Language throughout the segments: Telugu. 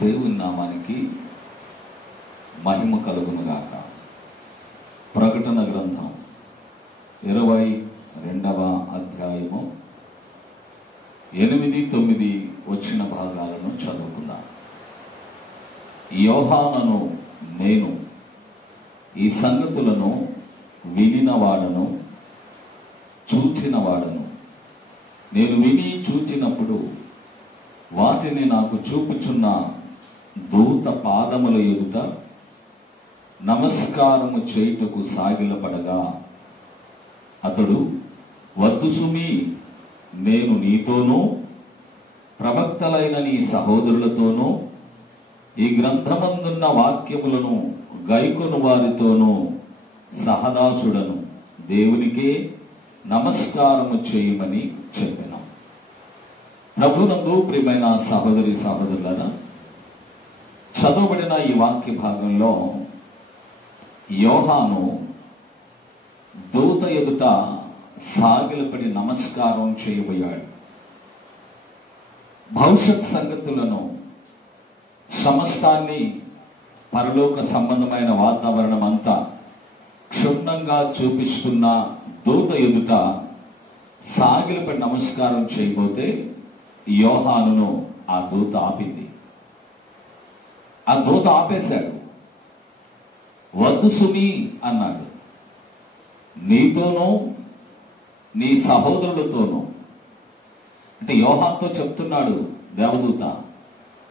దేవుని నామానికి మహిమ కలుగునుగాక. ప్రకటన గ్రంథం 22వ అధ్యాయము 8-9 వచ్చిన భాగాలను చదువుకుందాం. యోహానను నేను ఈ సంగతులను వినినవాడను, చూచినవాడను. నేను విని చూచినప్పుడు వాటిని నాకు చూపుచున్న దూత పాదముల ఎదుట నమస్కారము చేయుటకు సాగిలపడగా, అతడు వద్దు సుమి, నేను నీతోనూ ప్రవక్తలైన నీ సహోదరులతోనూ ఈ గ్రంథమందున్న వాక్యములను గైకొను వారితోనూ సహదాసుడను, దేవునికే నమస్కారము చేయమని చెప్పాను. ప్రభునందు ప్రియమైన సహోదరి సహోదరులారా, చదవబడిన ఈ వాక్య భాగంలో యోహాను దూత ఎదుట సాగిలపడి నమస్కారం చేయబోయాడు. భవిష్యత్ సంగతులను, సమస్తాన్ని, పరలోక సంబంధమైన వాతావరణం అంతా క్షుణ్ణంగా చూపిస్తున్న దూత ఎదుట సాగిలపడి నమస్కారం చేయబోతే యోహానును ఆ దూత ఆపింది. ఆ దూత ఆపేశాడు. వద్దు సుమి అన్నాడు. నీతోనూ నీ సహోదరులతోనూ, అంటే యోహానుతో చెప్తున్నాడు దేవదూత,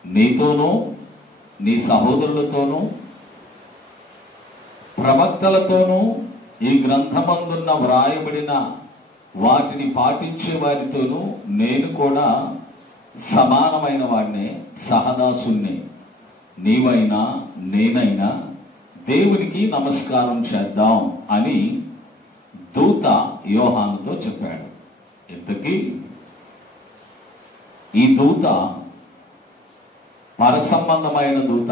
నీతోనూ నీ సహోదరులతోనూ ప్రవక్తలతోనూ ఈ గ్రంథమందున్న వ్రాయబడిన వాటిని పాటించే వారితోనూ నేను కూడా సమానమైన వాడినే, సహదాసున్నే. నీవైనా నేనైనా దేవునికి నమస్కారం చేద్దాం అని దూత యోహానుతో చెప్పాడు. ఇంతకీ ఈ దూత పరసంబంధమైన దూత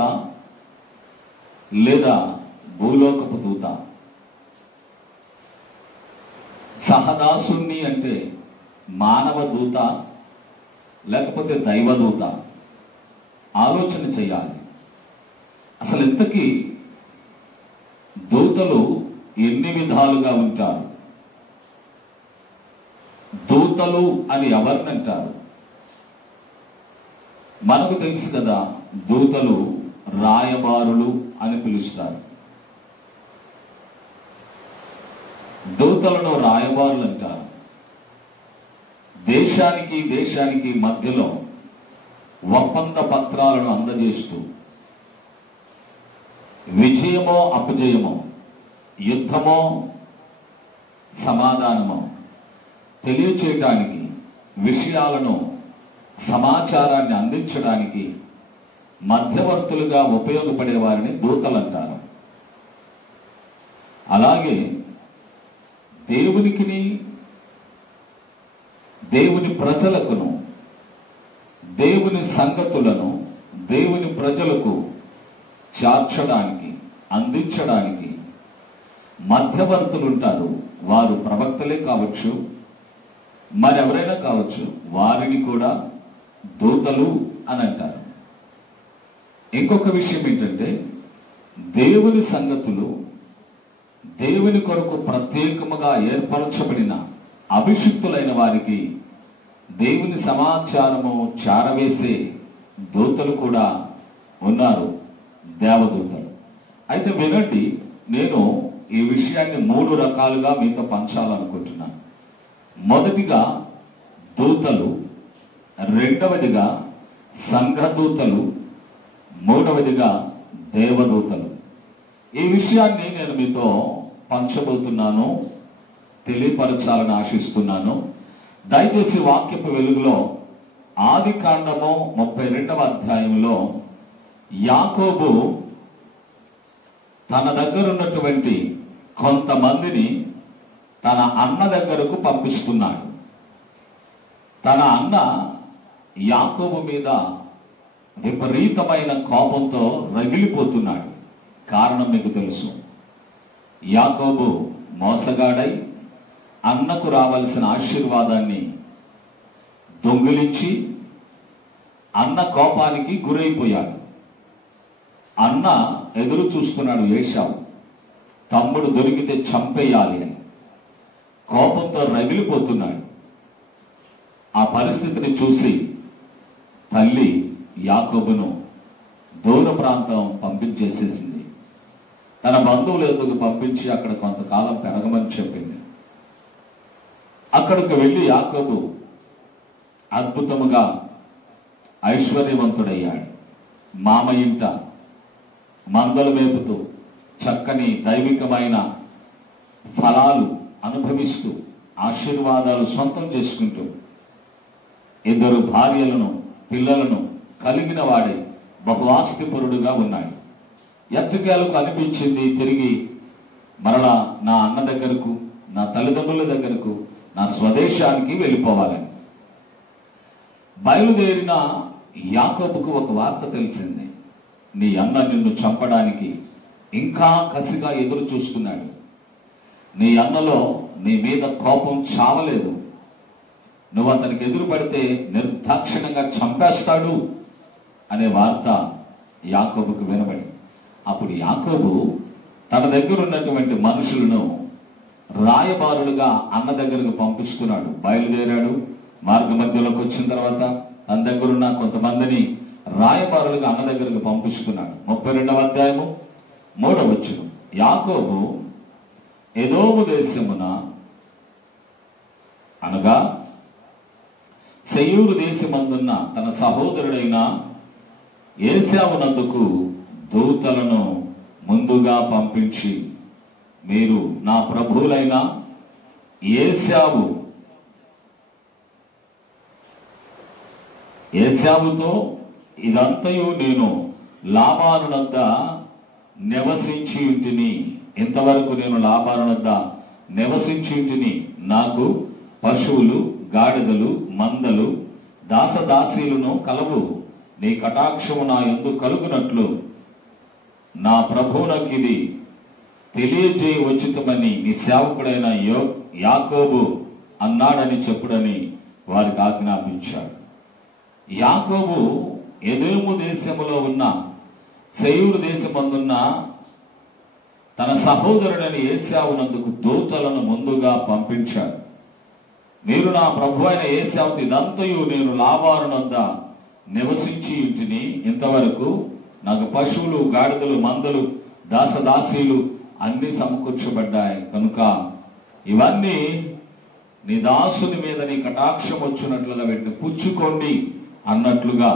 లేదా భూలోకపు దూత? సహదాసుని అంటే మానవ దూత లేకపోతే దైవదూత? ఆలోచన చేయాలి. అసలు ఇంతకీ దూతలు ఎన్ని విధాలుగా ఉంటారు? దూతలు అని ఎవరిని అంటారు? మనకు తెలుసు కదా, దూతలు రాయబారులు అని పిలుస్తారు. దూతలను రాయబారులు అంటారు. దేశానికి దేశానికి మధ్యలో ఒప్పంద పత్రాలను అందజేస్తూ విజయమో అపజయమో, యుద్ధమో సమాధానమో తెలియచేయడానికి, విషయాలను, సమాచారాన్ని అందించడానికి మధ్యవర్తులుగా ఉపయోగపడే వారిని దూతలు అంటారు. అలాగే దేవునికిని దేవుని ప్రజలకును, దేవుని సంగతులను దేవుని ప్రజలకు చార్చడానికి, అందించడానికి మధ్యవర్తులు ఉంటారు. వారు ప్రవక్తలే కావచ్చు, మరెవరైనా కావచ్చు. వారిని కూడా దూతలు అని అంటారు. ఇంకొక విషయం ఏంటంటే, దేవుని సంగతులు, దేవుని కొరకు ప్రత్యేకముగా ఏర్పరచబడిన అభిషిక్తులైన వారికి దేవుని సమాచారము చారవేసే దూతలు కూడా ఉన్నారు, దేవదూతలు. అయితే వినండి, నేను ఈ విషయాన్ని 3 రకాలుగా మీతో పంచాలనుకుంటున్నాను. మొదటిగా దూతలు, రెండవదిగా సంఘదూతలు, మూడవదిగా దేవదూతలు. ఈ విషయాన్ని నేను మీతో పంచబోతున్నాను, తెలియపరచాలని ఆశిస్తున్నాను. దయచేసి వాక్యపు వెలుగులో ఆదికాండము 32వ అధ్యాయంలో యాకోబు తన దగ్గర ఉన్నటువంటి కొంతమందిని తన అన్న దగ్గరకు పంపిస్తున్నాడు. తన అన్న యాకోబు మీద విపరీతమైన కోపంతో రగిలిపోతున్నాడు. కారణం మీకు తెలుసు. యాకోబు మోసగాడై అన్నకు రావాల్సిన ఆశీర్వాదాన్ని దొంగిలించి అన్న కోపానికి గురైపోయాడు. అన్న ఎదురు చూస్తున్నాడు ఏశావు, తమ్ముడు దొరికితే చంపేయాలి అని కోపంతో రగిలిపోతున్నాడు. ఆ పరిస్థితిని చూసి తల్లి యాకోబును దూర ప్రాంతం పంపించేసేసింది. తన బంధువుల ఎదుగు పంపించి అక్కడ కొంతకాలం పెరగమని చెప్పింది. అక్కడికి వెళ్ళి యాకోబు అద్భుతముగా ఐశ్వర్యవంతుడయ్యాడు. మామ ఇంట మందలు మేపుతూ చక్కని దైవికమైన ఫలాలు అనుభవిస్తూ ఆశీర్వాదాలు సొంతం చేసుకుంటూ 2 భార్యలను పిల్లలను కలిగిన వాడే బహుఆస్తిపరుడుగా ఉన్నాడు. ఎట్టకేలకు అనిపించింది తిరిగి మరలా నా అన్న దగ్గరకు, నా తల్లిదండ్రుల దగ్గరకు, నా స్వదేశానికి వెళ్ళిపోవాలని. బయలుదేరిన యాకోబుకు ఒక వార్త తెలిసింది. నీ అన్న నిన్ను చంపడానికి ఇంకా కసిగా ఎదురు చూస్తున్నాడు. నీ అన్నలో నీ మీద కోపం చావలేదు. నువ్వు అతనికి ఎదురు పడితే నిర్దాక్షిణ్యంగా చంపేస్తాడు అనే వార్త యాకోబుకు వినబడి, అప్పుడు యాకోబు తన దగ్గర ఉన్నటువంటి మనుషులను రాయబారులుగా అన్న దగ్గరకు పంపిస్తున్నాడు. బయలుదేరాడు. మార్గ మధ్యలోకి వచ్చిన తర్వాత తన దగ్గరున్న కొంతమందిని రాయబారులుగా అన్న దగ్గరకు పంపిస్తున్నాడు. 32వ అధ్యాయము 3వ వచనం. యాకోబు ఎదోము దేశమున అనగా సెయూరు దేశమందున్న తన సహోదరుడైన ఏశావునందుకు దూతలను ముందుగా పంపించి, మీరు నా ప్రభువులైన ఏశావుతో ఇదంతయు నేను లాబానునద్ద నివసించి ఉంటిని, ఇంతవరకు నేను లాబానునద్ద నివసించి ఉంటిని. నాకు పశువులు, గాడిదలు, మందలు, దాసదాసీలను కలవు. నీ కటాక్షము నా యందు కలుగునట్లు నా ప్రభువునకు ఇది తెలియజేయ ఉచితమని నీ సేవకుడైన యాకోబు అన్నాడని చెప్పుడని వారికి ఆజ్ఞాపించాడు. యాకోబు ఎదోము దేశములో ఉన్న సెయూరు దేశమందున్న తన సహోదరుడని ఏశావునందుకు దూతలను ముందుగా పంపించాడు. మీరు నా ప్రభు అయిన ఏశావుతో ఇదంతయు నేను లాబానునద్ద నివసించి ఉంటిని, ఇంతవరకు నాకు పశువులు, గాడిదలు, మందలు, దాసదాసీలు అన్ని సమకూర్చబడ్డాయి. కనుక ఇవన్నీ నీ దాసుని మీద నీ కటాక్షం వచ్చినట్లుగా వీటిని పుచ్చుకోండి అన్నట్లుగా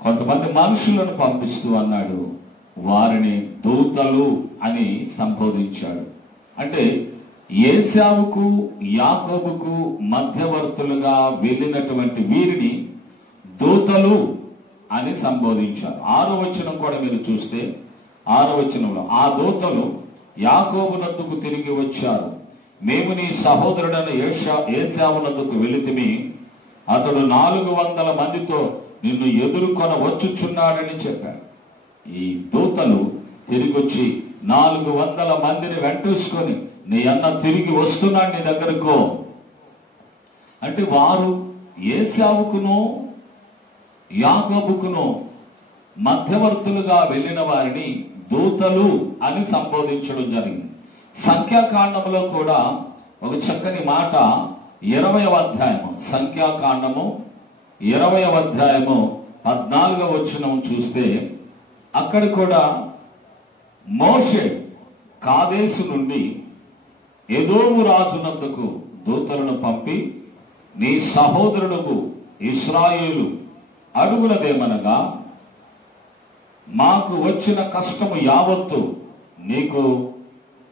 కొంతమంది మనుషులను పంపిస్తూ అన్నాడు. వారిని దూతలు అని సంబోధించాడు. అంటే ఏశావుకు యాకోబుకు మధ్యవర్తులుగా వెళ్ళినటువంటి వీరిని దూతలు అని సంబోధించారు. 6వ వచనం కూడా మీరు చూస్తే 6వ వచనంలో, ఆ దూతలు యాకోబునందుకు తిరిగి వచ్చారు. మేము నీ సహోదరుడైన ఏశావునందుకు వెళితిమి, అతడు 400 మందితో నిన్ను ఎదుర్కొన వచ్చుచున్నాడని చెప్పాడు. ఈ దూతలు తిరిగి వచ్చి 400 మందిని వెంటేసుకొని నీ అన్న తిరిగి వస్తున్నాడు నీ దగ్గరకు అంటే, వారు ఏశావుకును యాకోబుకును మధ్యవర్తులుగా వెళ్ళిన వారిని దూతలు అని సంబోధించడం జరిగింది. సంఖ్యాకాండంలో కూడా ఒక చక్కని మాట 20వ అధ్యాయము, సంఖ్యాకాండము 20వ అధ్యాయము 14వ వచనం చూస్తే అక్కడ కూడా మోషే కాదేశు నుండి ఎదోము రాజునందుకు దూతలను పంపి, నీ సహోదరుడుకు ఇశ్రాయేలు అడుగునదేమనగా, మాకు వచ్చిన కష్టము యావత్తు నీకు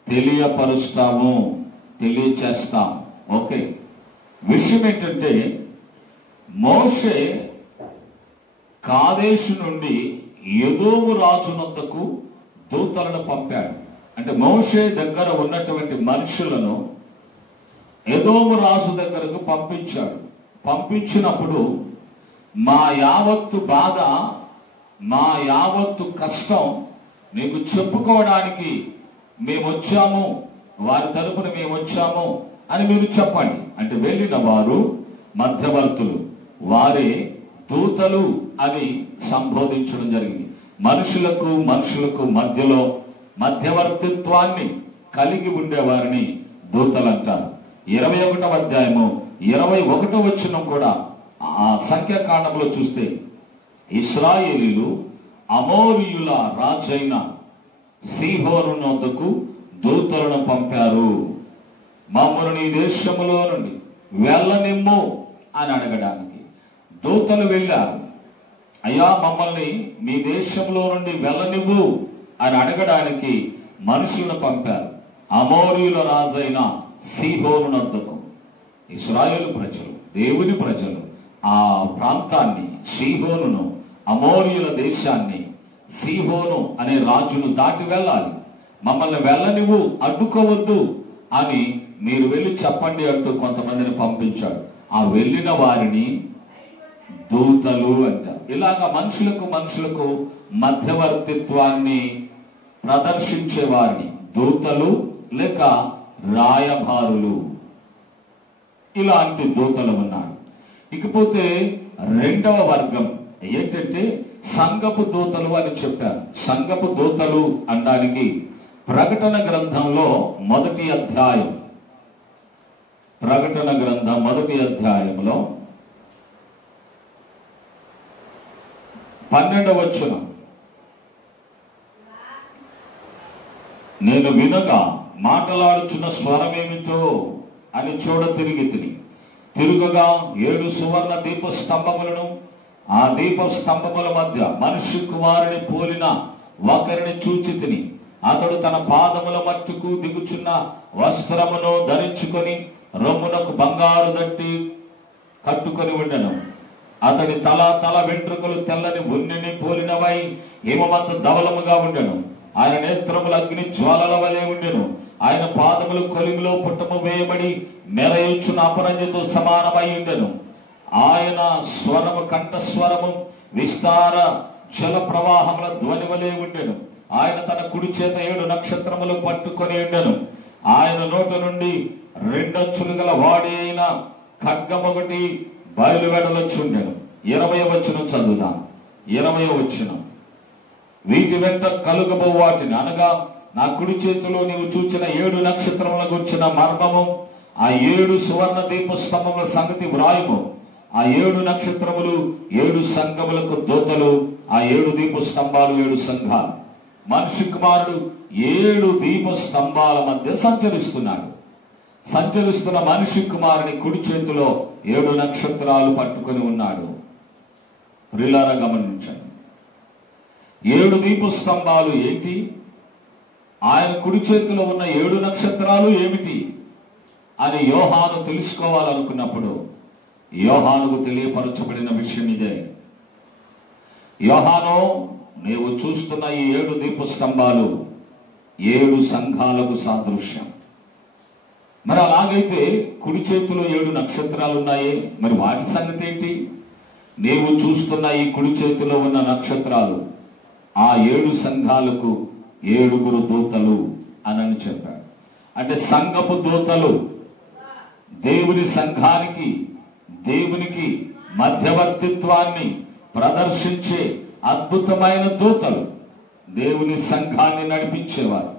తెలియచేస్తాం. ఓకే, విషయం ఏంటంటే మోషే కాదేశు నుండి ఎదోము రాజునందుకు దూతలను పంపాడు. అంటే మోషే దగ్గర ఉన్నటువంటి మనుషులను ఎదోము రాజు దగ్గరకు పంపించాడు. పంపించినప్పుడు మా యావత్తు బాధ, మా యావత్తు కష్టం నీకు చెప్పుకోవడానికి మేము వచ్చాము, వారి తరపున మేము వచ్చాము అని మీరు చెప్పండి. అంటే వెళ్ళిన వారు మధ్యవర్తులు, వారే దూతలు అని సంబోధించడం జరిగింది. మనుషులకు మనుషులకు మధ్యలో మధ్యవర్తిత్వాన్ని కలిగి ఉండేవారిని దూతలు అంటారు. 21వ అధ్యాయము 21వ వచనం కూడా ఆ సంఖ్యాకాండంలో చూస్తే ఇశ్రాయేలీలు అమోరీయుల రాజైన సీహోను వద్దకు దూతలను పంపారు. మమ్మల్ని నీ దేశములో నుండి వెళ్ళనిమ్ము అని అడగడానికి దూతలు వెళ్ళారు. అయ్యా, మమ్మల్ని మీ దేశంలో నుండి వెళ్ళనివ్వు అని అడగడానికి మనుషులను పంపారు. అమోరీయుల రాజైన సీహోను వద్దకు. ఇశ్రాయేలు ప్రజలు, దేవుని ప్రజలు ఆ ప్రాంతాన్ని, సీహోనును, అమోరీయుల దేశాన్ని, సీహోను అనే రాజును దాటి వెళ్ళాలి. మమ్మల్ని వెళ్ళనివ్వు, అడ్డుకోవద్దు అని మీరు వెళ్ళి చెప్పండి అంటూ కొంతమందిని పంపించాడు. ఆ వెళ్ళిన వారిని దూతలు అంటారు. ఇలాగా మనుషులకు మనుషులకు మధ్యవర్తిత్వాన్ని ప్రదర్శించే వారిని దూతలు లేక రాయబారులు, ఇలాంటి దూతలు ఉన్నారు. ఇకపోతే రెండవ వర్గం ఏంటంటే సంఘపు దూతలు అని చెప్పారు. సంఘపు దూతలు అనడానికి ప్రకటన గ్రంథంలో మొదటి అధ్యాయం, ప్రకటన గ్రంథం మొదటి అధ్యాయంలో 12వ వచనం, నేను వినగా మాటలాడుచున్న స్వరమేమిటో అని చూడ తిరుగగా 7 సువర్ణ దీప స్తంభములను, ఆ దీప స్తంభముల మధ్య మనుష్య కుమారుని పోలిన ఒకరిని చూచి అతడు తన పాదముల మట్టుకు దిగుచున్న వస్త్రమును ధరించుకొని రొమ్మునకు బంగారు దట్టి కట్టుకొని ఉండెను. అతడి తల వెంట్రుకలు తెల్లని ఉన్నిని పోలినవై హిమవంత ధవలముగా ఉండెను. ఆయన నేత్రములు అగ్ని జ్వాలల వలె ఉండెను. ఆయన పాదములు కొలిమిలో పుట్టము వేయబడి మెరయుచున్న అపరంజితో సమానమై ఉండెను. ఆయన స్వరము కంఠస్వరము విస్తార జల ప్రవాహముల ధ్వని వలె ఉండెను. ఆయన తన కుడి చేత 7 నక్షత్రములు పట్టుకొని ఉండెను. ఆయన నోట నుండి 2 అంచులు గల వాడి అయిన ఖడ్గమొకటి బయలువెడలొచ్చుండెను. 20వ వచనం చదువుదాం. 20వ వచనం, వీటి వెంట కలుగబో వాటిని అనగా నా కుడి చేతిలో నీవు చూచిన 7 నక్షత్రముల గురించిన మర్మము, ఆ 7 సువర్ణ దీప స్తంభముల సంగతి వ్రాయము. ఆ 7 నక్షత్రములు 7 సంఘములకు దూతలు, ఆ 7 దీప స్తంభాలు 7 సంఘాలు. మనుష్య కుమారుడు 7 దీప స్తంభాల మధ్య సంచరిస్తున్న మనుష్య కుమారుని కుడి చేతిలో 7 నక్షత్రాలు పట్టుకొని ఉన్నాడు. ప్రియులారా గమనించండి, 7 దీప స్తంభాలు ఏంటి, ఆయన కుడి చేతిలో ఉన్న 7 నక్షత్రాలు ఏమిటి అని యోహాను తెలుసుకోవాలనుకున్నప్పుడు యోహానుకు తెలియపరచబడిన విషయం ఇదే. యోహాను, నీవు చూస్తున్న ఈ 7 దీప స్తంభాలు 7 సంఘాలకు సాదృశ్యం. మరి అలాగైతే కుడి చేతిలో 7 నక్షత్రాలు ఉన్నాయి, మరి వాటి సంగతి ఏంటి? నీవు చూస్తున్న ఈ కుడి చేతిలో ఉన్న నక్షత్రాలు ఆ 7 సంఘాలకు 7 దూతలు అని చెప్పాడు. అంటే సంఘపు దూతలు దేవుని సంఘానికి, దేవునికి మధ్యవర్తిత్వాన్ని ప్రదర్శించే అద్భుతమైన దూతలు. దేవుని సంఘాన్ని నడిపించేవారు,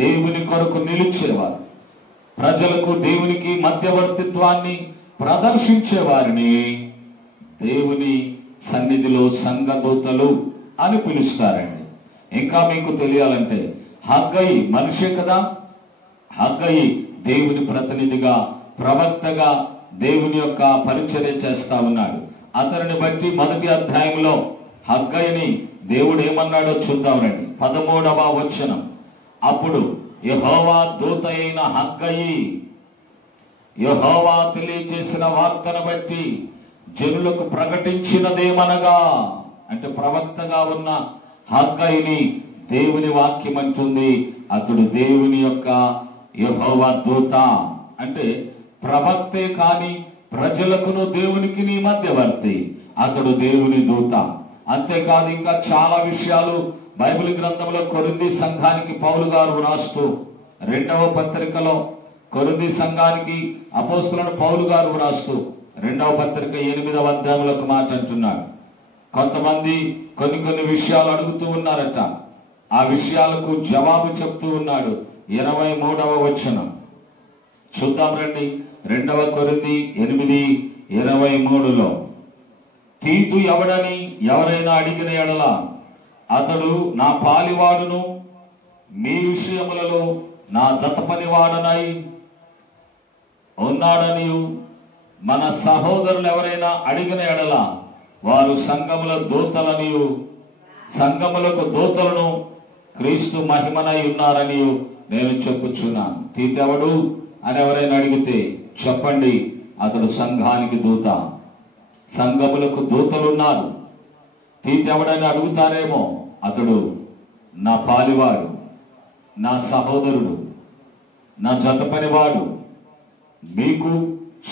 దేవుని కొరకు నిలిచేవారు, ప్రజలకు దేవునికి మధ్యవర్తిత్వాన్ని ప్రదర్శించే వారిని దేవుని సన్నిధిలో సంఘ దూతలు అని పిలుస్తారండి. ఇంకా మీకు తెలియాలంటే హగ్గయి మనిషే కదా. హగ్గయి దేవుని ప్రతినిధిగా, ప్రవక్తగా దేవుని యొక్క పరిచర్య చేస్తా ఉన్నాడు. అతనిని బట్టి మొదటి అధ్యాయంలో హగ్గయిని దేవుడు ఏమన్నాడో చూద్దామండి. 13వ వచనం, అప్పుడు యెహోవా దూత అయిన హగ్గయి యెహోవా తెలియజేసిన వార్తను బట్టి జనులకు ప్రకటించినదేమనగా, అంటే ప్రవక్తగా ఉన్న హగ్గయిని దేవుని వాక్యం అంటుంది, అతడు దేవుని యొక్క యెహోవా దూత. అంటే ప్రవక్తే కాని ప్రజలకును దేవునికి నీ మధ్యవర్తి, అతడు దేవుని దూత. అంతేకాదు ఇంకా చాలా విషయాలు బైబిల్ గ్రంథంలో కొరింథీ సంఘానికి పౌలు గారు రాస్తూ 2వ పత్రికలో కొరింథీ సంఘానికి అపోస్తలుడైన పౌలు గారు రాస్తూ 2వ పత్రిక 8వ అధ్యాయంలో ఒక మాట అంటున్నాడు. కొంతమంది కొన్ని విషయాలు అడుగుతూ ఉన్నారట. ఆ విషయాలకు జవాబు చెప్తూ ఉన్నాడు. 23వ వచనం చూద్దాం రండి. 2 కొరింథీ 8:23లో తీతు ఎవడని ఎవరైనా అడిగిన ఎడల అతడు నా పాలివాడును మీ విషయములలో నా జతపనివాడనై ఉన్నాడని మన సహోదరులు ఎవరైనా అడిగిన ఎడల వారు సంఘముల దూతలనియు సంఘములకు దూతలను క్రీస్తు మహిమనై ఉన్నారని నేను చెప్పుచున్నాను. తీతెవడు అని ఎవరైనా అడిగితే చెప్పండి, అతడు సంఘానికి దూత. సంఘములకు దూతలున్నారు. తీతెవడని అడుగుతారేమో, అతడు నా పాలివాడు, నా సహోదరుడు, నా జతపనివాడు, మీకు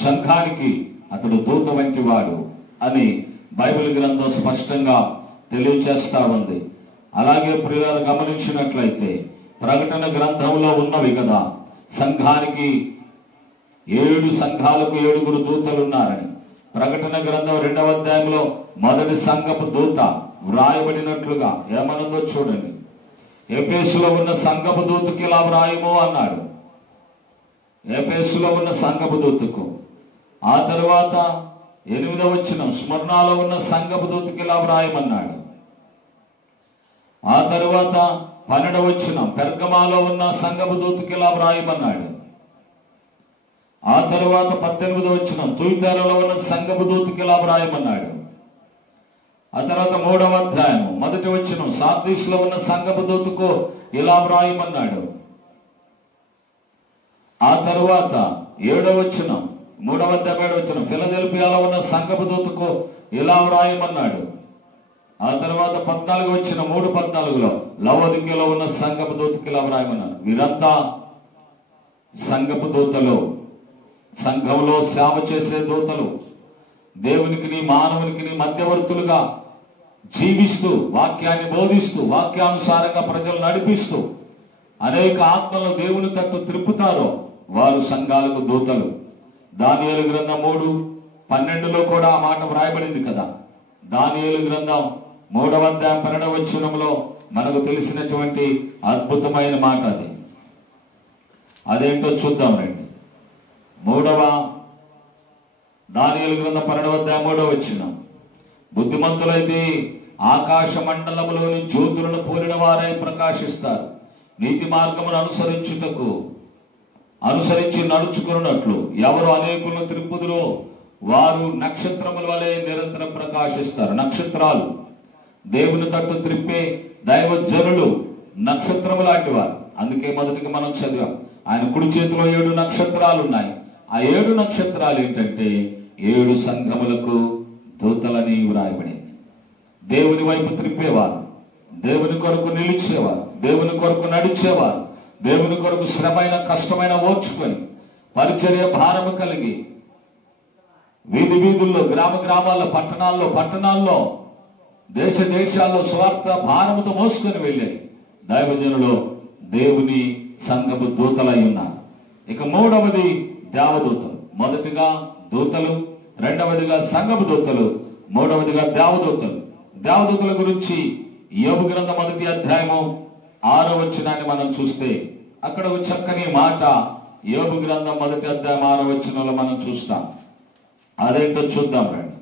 సంఘానికి అతడు దూత వంటి వాడు అని బైబిల్ గ్రంథం స్పష్టంగా తెలియచేస్తా ఉంది. అలాగే ప్రియులారా గమనించినట్లయితే ప్రకటన గ్రంథంలో ఉన్నవి కదా, సంఘానికి 7 సంఘాలకు 7 దూతలు ఉన్నారని. ప్రకటన గ్రంథం 2వ అధ్యాయంలో మొదటి సంఘపు దూత వ్రాయబడినట్లుగా ఏమనుందో చూడండి. ఎఫెసులో ఉన్న సంఘపు దూతకి ఇలా వ్రాయము అన్నాడు. ఎఫెసులో ఉన్న సంఘపు దూతకు. ఆ తరువాత 8వ వచనం స్మరణలో ఉన్న సంఘపు దూతకి ఇలా వ్రాయమన్నాడు. ఆ తరువాత 12వ వచనం పెర్గమాలో ఉన్న సంఘపు దూతకి ఇలా వ్రాయమన్నాడు. ఆ తరువాత 18వ వచనం తుయితైరలో ఉన్న సంఘపు దూతకి ఇలా వ్రాయమన్నాడు. ఆ తర్వాత 3వ అధ్యాయం 1వ వచనం సార్దీస్లో ఉన్న సంఘపు దూతకు ఇలా వ్రాయమన్నాడు. ఆ తరువాత 7వ వచనం 3వ అధ్యాయం 7వ వచనం ఫిలదెల్ఫియాలో ఉన్న సంఘపు దూతకు ఇలా వ్రాయమన్నాడు. ఆ తర్వాత 14వ వచనం 3:14లో లవోదికీయలో ఉన్న సంఘపు దూతకు ఇలా వ్రాయమన్నాడు. వీరంతా సంఘపు దూతలు, సంఘంలో సేవ చేసే దూతలు, దేవునికి మానవునికి మధ్యవర్తులుగా జీవిస్తూ వాక్యాన్ని బోధిస్తూ వాక్యానుసారంగా ప్రజలు నడిపిస్తూ అనేక ఆత్మలు దేవుని తట్టు త్రిప్పుతారో వారు సంఘాలకు దూతలు. దానియేలు గ్రంథం 3:12లో కూడా ఆ మాట వ్రాయబడింది కదా. దానియేలు గ్రంథం 3వ అధ్యాయం 12వ వచనంలో మనకు తెలిసినటువంటి అద్భుతమైన మాట అది. అదేంటో చూద్దాం రండి. దానియేలు గ్రంథం 12వ అధ్యాయం 3వ వచనం బుద్ధిమంతులైతే ఆకాశ మండలములోని జ్యోతులను పోలిన వారై ప్రకాశిస్తారు. నీతి మార్గమును అనుసరించి నడుచుకున్నట్లు ఎవరు అనేకులను త్రిప్పుదురో వారు నక్షత్రముల వలె నిరంతరం ప్రకాశిస్తారు. నక్షత్రాలు దేవుని తట్టు త్రిప్పే దైవజనులు నక్షత్రము లాంటి వారు. అందుకే మొదటిగా మనం చదివాం, ఆయన కుడి చేతిలో 7 నక్షత్రాలు ఉన్నాయి. ఆ 7 నక్షత్రాలు ఏంటంటే 7 సంఘములకు దూతలని వ్రాయబడింది. దేవుని వైపు త్రిప్పేవారు, దేవుని కొరకు నిలిచేవారు, దేవుని కొరకు నడిచేవారు, దేవుని కొరకు శ్రమైన కష్టమైన ఓర్చుకొని పరిచర్య భారము కలిగి వీధి వీధుల్లో, గ్రామాల్లో, పట్టణాల్లో, దేశాల్లో స్వార్థ భారముతో మోసుకొని వెళ్ళే దైవజనులు దేవుని సంఘపు దూతలై ఉన్నారు. ఇక 3వది దేవదూతలు. మొదటిగా దూతలు, 2వదిగా సంఘపు దూతలు, 3వదిగా దేవదూతలు. దేవదూతల గురించి యోబు గ్రంథం 1వ అధ్యాయము 6వ వచనాన్ని మనం చూస్తే అక్కడ ఒక చక్కని మాట యోబు గ్రంథం 1వ అధ్యాయం 6వ వచనంలో మనం చూస్తాం. అదేంటో చూద్దాం రండి.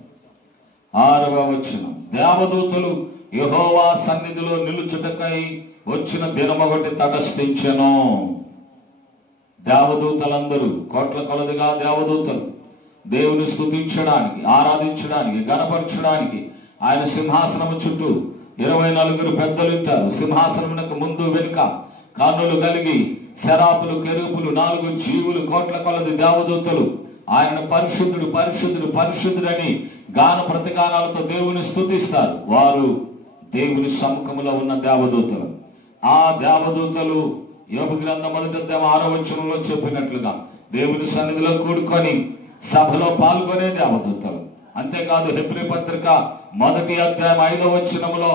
6వ వచనం దేవదూతలు యెహోవా సన్నిధిలో నిలుచుటకై వచ్చిన దినమొకటి తటస్థించెను. దేవదూతలందరూ కోట్ల కొలదిగా దేవదూతలు దేవుని స్తుతించడానికి, ఆరాధించడానికి, గణపరచడానికి ఆయన సింహాసనము చుట్టూ 24 పెద్దలు ఉంటారు. సింహాసనమునకు ముందు వెనుక కన్నులు కలిగి శరాపులు, కెరూబులు, 4 జీవులు, కోట్ల కొలది దేవదూతలు ఆయనను పరిశుద్ధుడు పరిశుద్ధుడు పరిశుద్ధుడని గాన ప్రతిగానాలతో దేవుని స్తుతిస్తారు. వారు దేవుని సముఖములో ఉన్న దేవదూతలు. ఆ దేవదూతలు యోబు గ్రంథం 1వ అధ్యాయం 6వ వచనంలో చెప్పినట్లుగా దేవుని సన్నిధిలో కూడుకొని సభలో పాల్గొనే దేవదూతలు. అంతేకాదు హెబ్రీ పత్రిక 1వ అధ్యాయం 5వ వచనంలో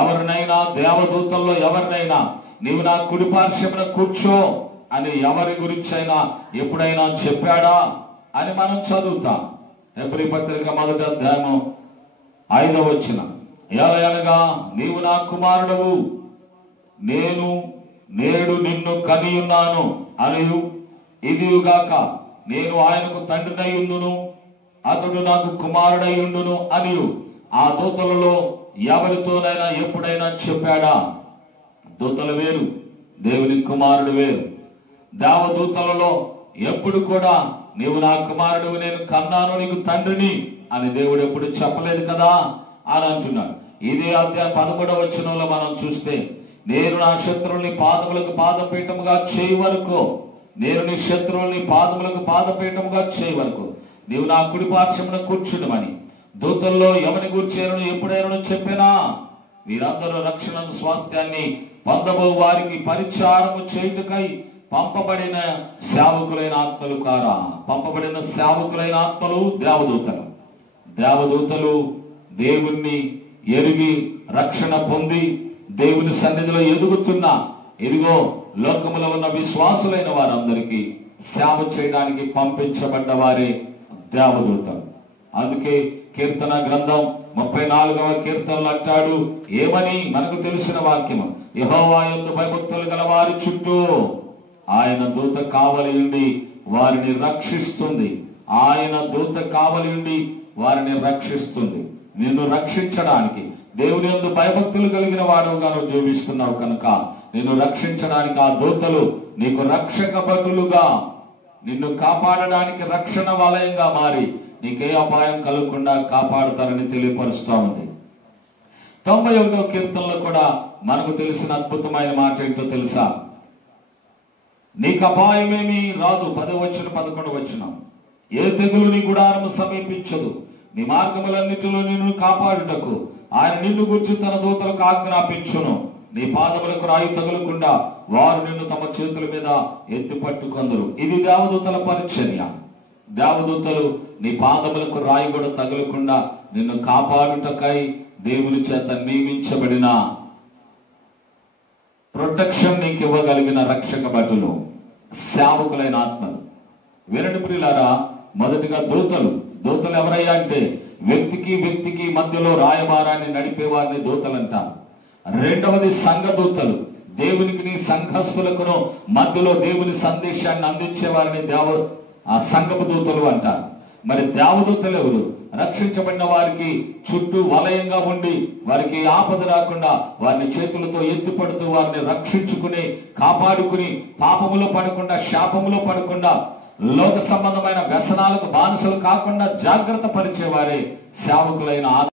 ఎవరినైనా దేవదూతల్లో ఎవరినైనా నీవు నా కుడి పార్శ్వమున కూర్చో అని ఎవరి గురించి అయినా ఎప్పుడైనా చెప్పాడా అని మనం చదువుతాం. హెబ్రీ పత్రిక 1వ అధ్యాయం 5వ వచనం అనగా నీవు నా కుమారుడవు, నేను నేడు నిన్ను కనియున్నాను అనియు, ఇదియుగాక నేను ఆయనకు తండ్రినయ్యుండును, అతడు నాకు కుమారుడయ్యుండును అనియు ఆ దూతలలో ఎవరితోనైనా ఎప్పుడైనా చెప్పాడా? దూతలు వేరు, దేవుని కుమారుడు వేరు. దేవదూతలలో ఎప్పుడు కూడా నీవు నా కుమారుడు, నేను కన్నాను, నీకు తండ్రిని అని దేవుడు ఎప్పుడు చెప్పలేదు కదా అని అంటున్నాడు. ఇదే అధ్యాయం 13వ వచనంలో మనం చూస్తే, నేను నా శత్రువుల్ని పాదములకు పాదపీఠముగా చేయి వరకు, నేను నీ శత్రువుల్ని పాదములకు పాదపీఠముగా చేయి వరకు నీవు నా కుడి పార్శ్వమున కూర్చుండమని దూతల్లో ఎవని కూర్చేరను ఎప్పుడైనా చెప్పినా, వీరందరూ రక్షణను స్వాస్థ్యాన్ని పొందబో వారికి పరిచారము చేయుటకై పంపబడిన సేవకులైన ఆత్మలు కారా? పంపబడిన సేవకులైన ఆత్మలు దేవదూతలు. దేవదూతలు దేవుణ్ణి ఎరిగి రక్షణ పొంది దేవుని సన్నిధిలో ఎదుగుతున్న, ఇదిగో లోకములో ఉన్న విశ్వాసులైన వారందరికీ సేవ చేయడానికి పంపించబడ్డ వారే దేవదూతలు. అందుకే కీర్తన గ్రంథం 34వ కీర్తనలు అంటాడు ఏమని? మనకు తెలిసిన వాక్యము, యెహోవా యందు భయభక్తులు గల వారి చుట్టూ ఆయన దూత కావలి ఉండి వారిని రక్షిస్తుంది. ఆయన దూత కావలి ఉండి వారిని రక్షిస్తుంది. నిన్ను రక్షించడానికి, దేవుని యందు భయభక్తులు కలిగిన వాడుగా నువ్వు జీవిస్తున్నావు కనుక నిన్ను రక్షించడానికి ఆ దూతలు నీకు రక్షక భటులుగా, నిన్ను కాపాడడానికి రక్షణ వలయంగా మారి నీకే అపాయం కలగకుండా కాపాడుతారని తెలియపరుస్తా ఉంది. 91వ కీర్తనలో కూడా మనకు తెలిసిన అద్భుతమైన మాట ఏంటో తెలుసా? నీకు అపాయమేమి రాదు. 10వ వచనం 11వ వచనం, ఏ తెగులు నీ గుడారము సమీపించదు, నీ మార్గములన్నిటిలో నిన్ను కాపాడుటకు ఆయన నిన్ను గురించి తన దూతలకు ఆజ్ఞాపించును, నీ పాదములకు రాయి తగులకుండా వారు నిన్ను తమ చేతుల మీద ఎత్తి పట్టుకొందరు. ఇది దేవదూతల పరిచర్య. దేవదూతలు నీ పాదములకు రాయి కూడా తగులకుండా నిన్ను కాపాడుటకై దేవుని చేత నియమించబడిన ప్రొటెక్షన్ నీకు ఇవ్వగలిగిన రక్షక భటులు, సేవకులైన ఆత్మలు. వినండి ప్రియులారా, మొదటిగా దూతలు. దూతలు ఎవరయ్యా అంటే వ్యక్తికి మధ్యలో రాయబారాన్ని నడిపే వారిని దూతలు అంటారు. రెండవది సంఘ దూతలు. దేవునికి నీ సంఘస్థులకును మధ్యలో దేవుని సందేశాన్ని అందించే వారిని ఆ సంఘపు దూతలు అంటారు. మరి దేవదూతలు ఎవరు? రక్షించబడిన వారికి చుట్టూ వలయంగా ఉండి వారికి ఆపద రాకుండా వారిని చేతులతో ఎత్తిపడుతూ వారిని రక్షించుకుని కాపాడుకుని పాపములో పడకుండా శాపములో పడకుండా లోక సంబంధమైన వ్యసనాలకు బానిసలు కాకుండా జాగ్రత్త పరిచేవారే సేవకులైన